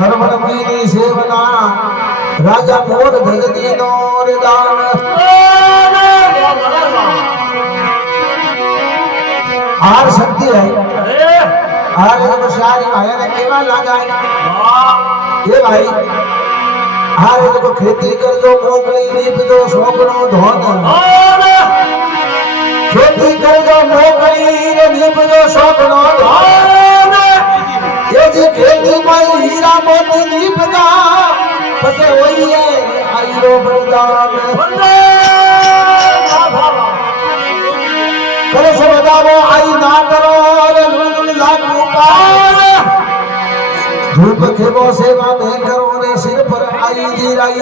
सर्वणमयी सेवना राजा मोर धजदीनो रे दान आर शक्ति है आर नमस्कार भाई ने केवा लगाई ये भाई आर देखो खेती कर जो मोगली रीप जो सोकनो धोन खेती कर जो मोगली रीप जो सोकनो धोन ये जी खेती में हीरा मोती रीप जा पसे वही है आईरो बरदान करे से बताओ आई ना करो रे लुल लागू पार धूप खेबो सेवा में करो रे सिर पर आई जीराई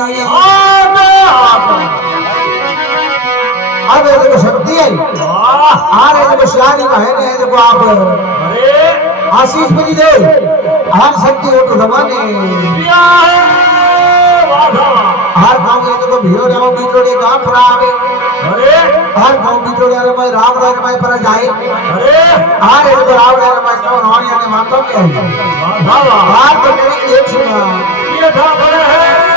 आवे देखो शक्ति है आ रे देखो शियानी बहन है देखो आप आशीष बनी दे हर शक्ति हो तो जमाने हर गांव में देखो भियो रे बीटोड़े गांव पर आवे हर गांव बीटोड़े रे भाई राम रे भाई पर जाए अरे देखो राम रे भाई तो नौनी ने मातो के बात तो मेरी एक सुना ये था बड़े है